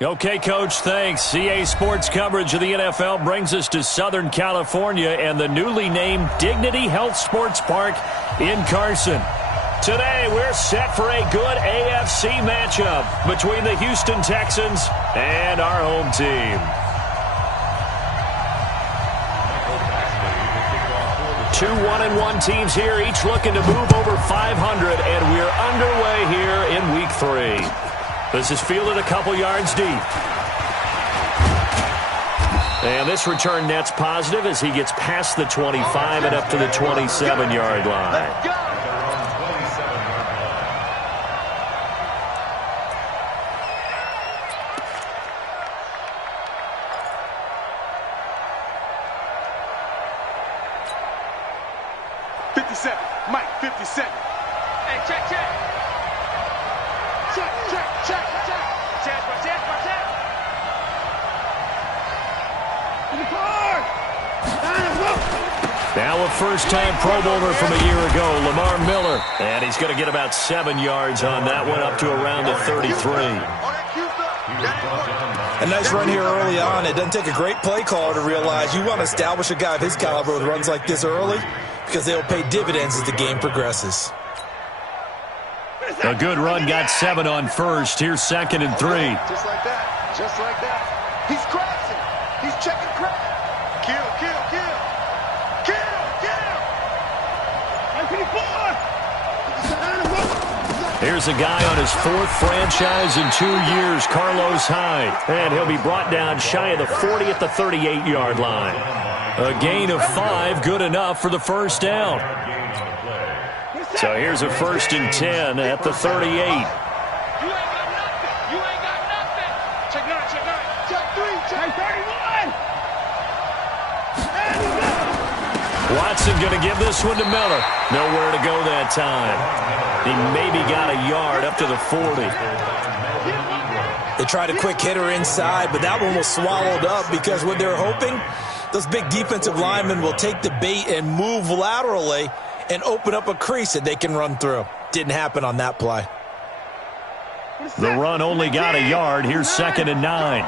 Okay, Coach, thanks. CA Sports coverage of the NFL brings us to Southern California and the newly named Dignity Health Sports Park in Carson. Today, we're set for a good AFC matchup between the Houston Texans and our home team. Two 1-1 teams here, each looking to move over 500, and we're underway here in Week 3. This is fielded a couple yards deep. And this return net's positive as he gets past the 25 and up to the 27-yard line. Mike, 57. Hey, check. Check. Now a first-time Pro Bowler from a year ago, Lamar Miller. And he's going to get about 7 yards on that one, up to around the 33. A nice run here early on. It doesn't take a great play caller to realize you want to establish a guy of his caliber with runs like this early, because they'll pay dividends as the game progresses. A good run, got 7 on first. Here's 2nd and 3. Just like that. Just like that. He's crashing. He's checking crash. Kill. Here's a guy on his 4th franchise in 2 years, Carlos Hyde. And he'll be brought down shy of the 40 at the 38-yard line. A gain of 5, good enough for the first down. So here's a 1st and 10 at the 38. You ain't got nothing. Check 9. Check 3. Check 31. Watson going to give this one to Miller. Nowhere to go that time. He maybe got a yard up to the 40. They tried a quick hitter inside, but that one was swallowed up because what they're hoping, those big defensive linemen will take the bait and move laterally and open up a crease that they can run through. Didn't happen on that play. The run only got a yard. Here's 2nd and 9.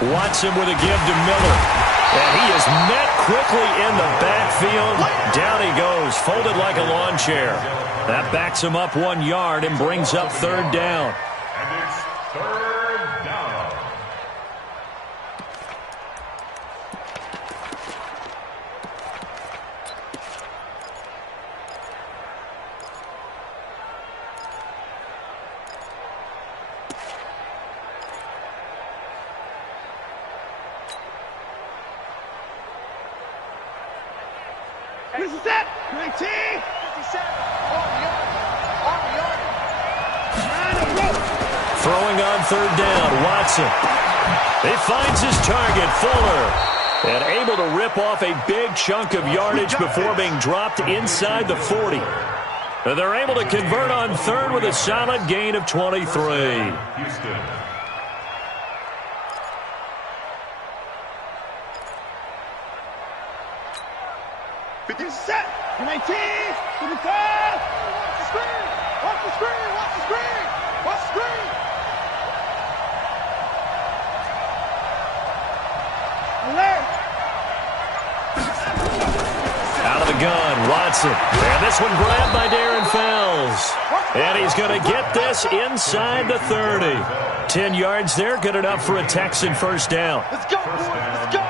Watson with a give to Miller. And he is met quickly in the backfield. Down he goes, folded like a lawn chair. That backs him up 1 yard and brings up 3rd down. And it's 3rd down. This is it. 19. 57. Throwing on 3rd down, Watson. He finds his target, Fuller. And able to rip off a big chunk of yardage before being dropped inside the 40. They're able to convert on 3rd with a solid gain of 23. Houston. Set. 19. 55. Watch the screen. Watch the screen. Watch the screen. Watch the screen. Alert. Out of the gun, Watson. And this one grabbed by Darren Fells. And he's going to get this inside the 30. 10 yards there, good enough for a Texan first down. Let's go, boys. Let's go.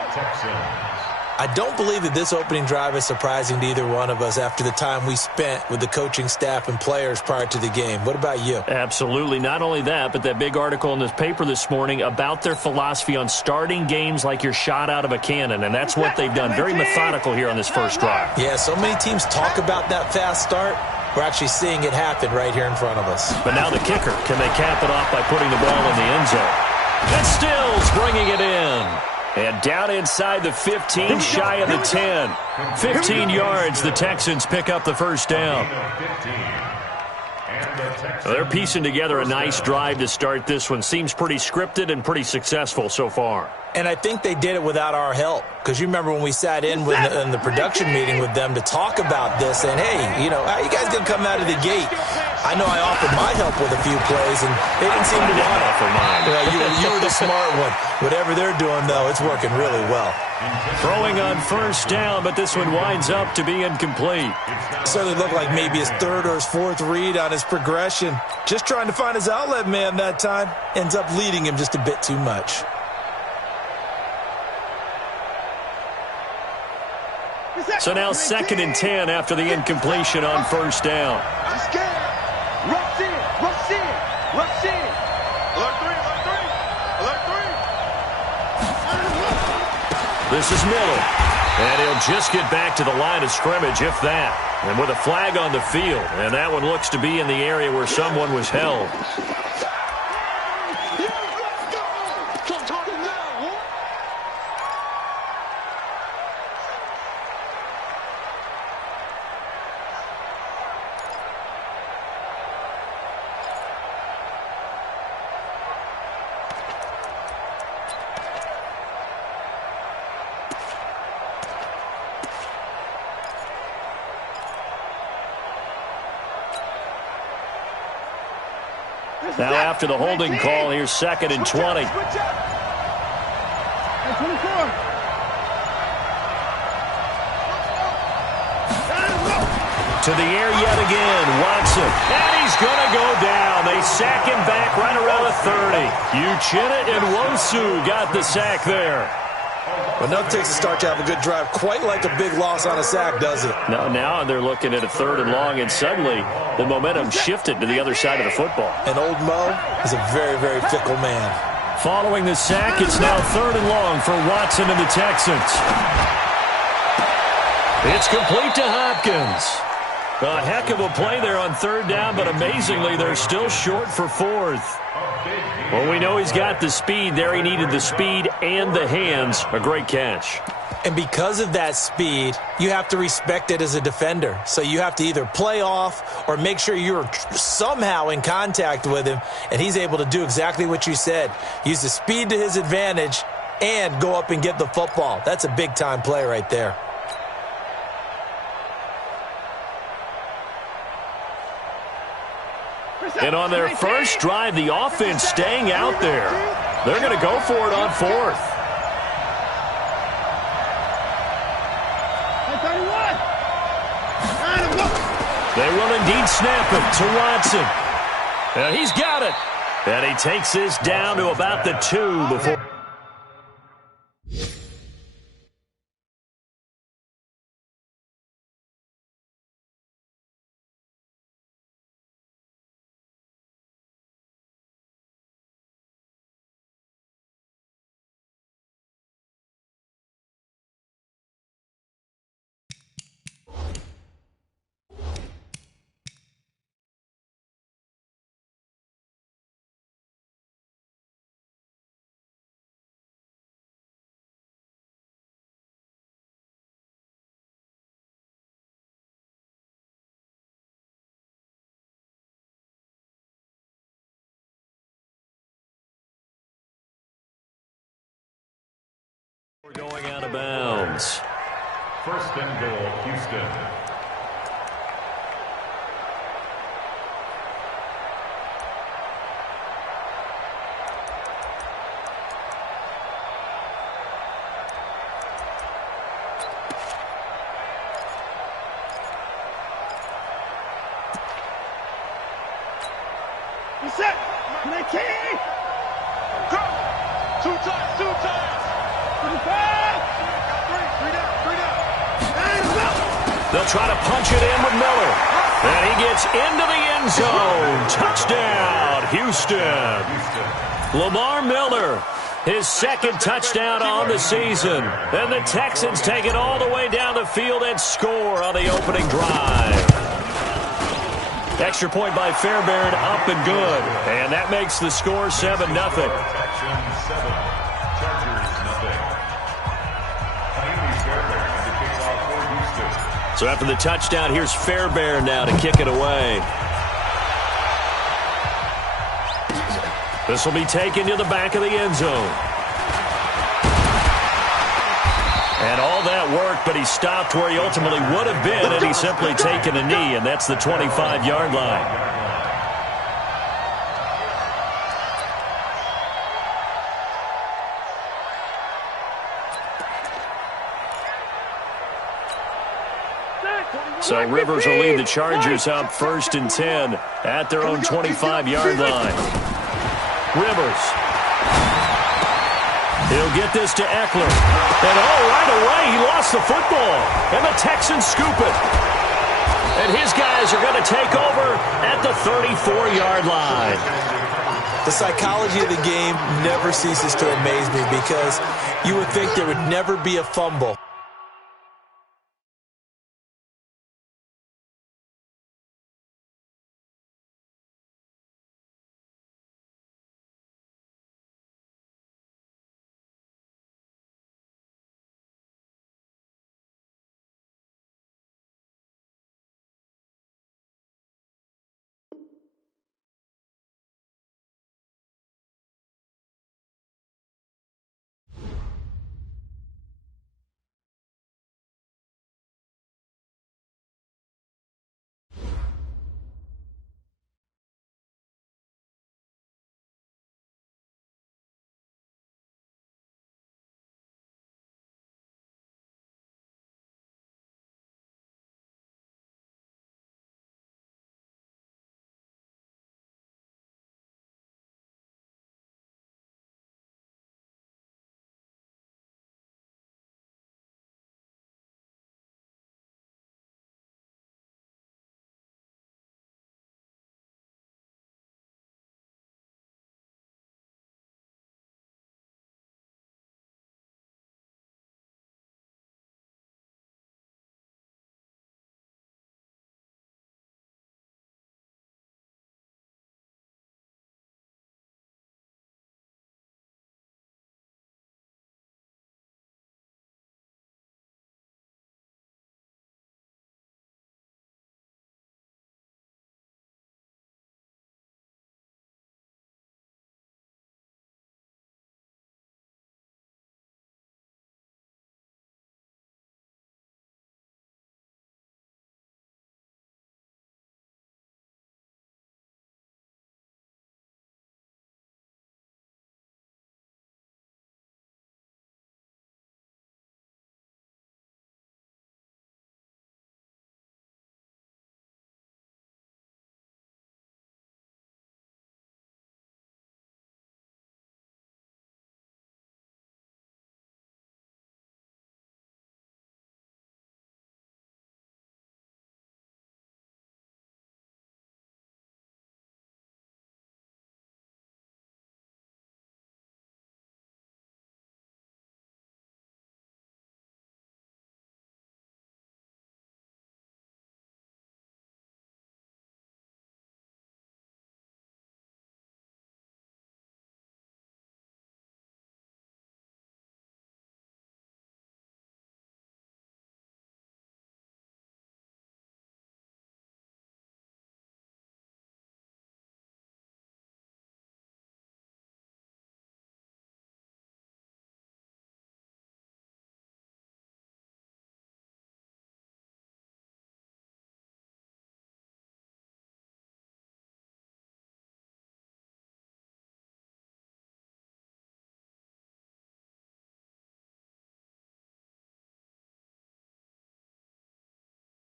I don't believe that this opening drive is surprising to either one of us after the time we spent with the coaching staff and players prior to the game. What about you? Absolutely. Not only that, but that big article in this paper this morning about their philosophy on starting games like you're shot out of a cannon, and that's what they've done. Very methodical here on this first drive. Yeah, so many teams talk about that fast start. We're actually seeing it happen right here in front of us. But now the kicker. Can they cap it off by putting the ball in the end zone? And Stills bringing it in. And down inside the 15, shy of the 10. 15 yards, the Texans pick up the first down. Well, they're piecing together a nice drive to start this one. Seems pretty scripted and pretty successful so far. And I think they did it without our help. Because you remember when we sat in the production meeting with them to talk about this, and hey, you know, how you guys going to come out of the gate? I know I offered my help with a few plays, and they didn't seem to want it. For mine. You were the smart one. Whatever they're doing, though, it's working really well. Throwing on first down, but this one winds up to be incomplete. Certainly looked like maybe his third or his fourth read on his progression. Just trying to find his outlet man that time. Ends up leading him just a bit too much. So now 2nd and 10 after the incompletion on first down. Rush in, rush in, rush in. Alert 3, alert 3, alert 3. This is Miller. And he'll just get back to the line of scrimmage, if that. And with a flag on the field. And that one looks to be in the area where someone was held. Now after the holding call, here's 2nd and 20. To the air yet again, Watson. And he's going to go down. They sack him back right around the 30. Uchenna and Wosu got the sack there. But nothing takes a start to have a good drive quite like a big loss on a sack, does it? Now they're looking at a 3rd and long, and suddenly the momentum shifted to the other side of the football. And old Mo is a very, very fickle man. Following the sack, it's now 3rd and long for Watson and the Texans. It's complete to Hopkins. A heck of a play there on 3rd down, but amazingly, they're still short for 4th. Well, we know he's got the speed there. He needed the speed and the hands. A great catch. And because of that speed, you have to respect it as a defender. So you have to either play off or make sure you're somehow in contact with him, and he's able to do exactly what you said. Use the speed to his advantage and go up and get the football. That's a big-time play right there. And on their first drive, the offense staying out there. They're going to go for it on 4th. They will indeed snap it to Watson. And he's got it. And he takes this down to about the 2 before. We're going out of bounds. 1st and goal, Houston. You set. Nicky. Go. 2 times, 2 times. 3 down, 3 down. They'll try to punch it in with Miller. And he gets into the end zone. Touchdown, Houston. Lamar Miller, his 2nd touchdown on the season. And the Texans take it all the way down the field and score on the opening drive. Extra point by Fairbairn, up and good. And that makes the score 7-0. Texans 7, Chargers nothing. Fairbairn to kick off for Houston. So after the touchdown, here's Fairbairn now to kick it away. This will be taken to the back of the end zone. And all that work, but he stopped where he ultimately would have been, and he's simply taken a knee, and that's the 25-yard line. So Rivers will lead the Chargers up 1st and 10 at their own 25-yard line. Rivers. He'll get this to Eckler. And right away, he lost the football. And the Texans scoop it. And his guys are going to take over at the 34-yard line. The psychology of the game never ceases to amaze me because you would think there would never be a fumble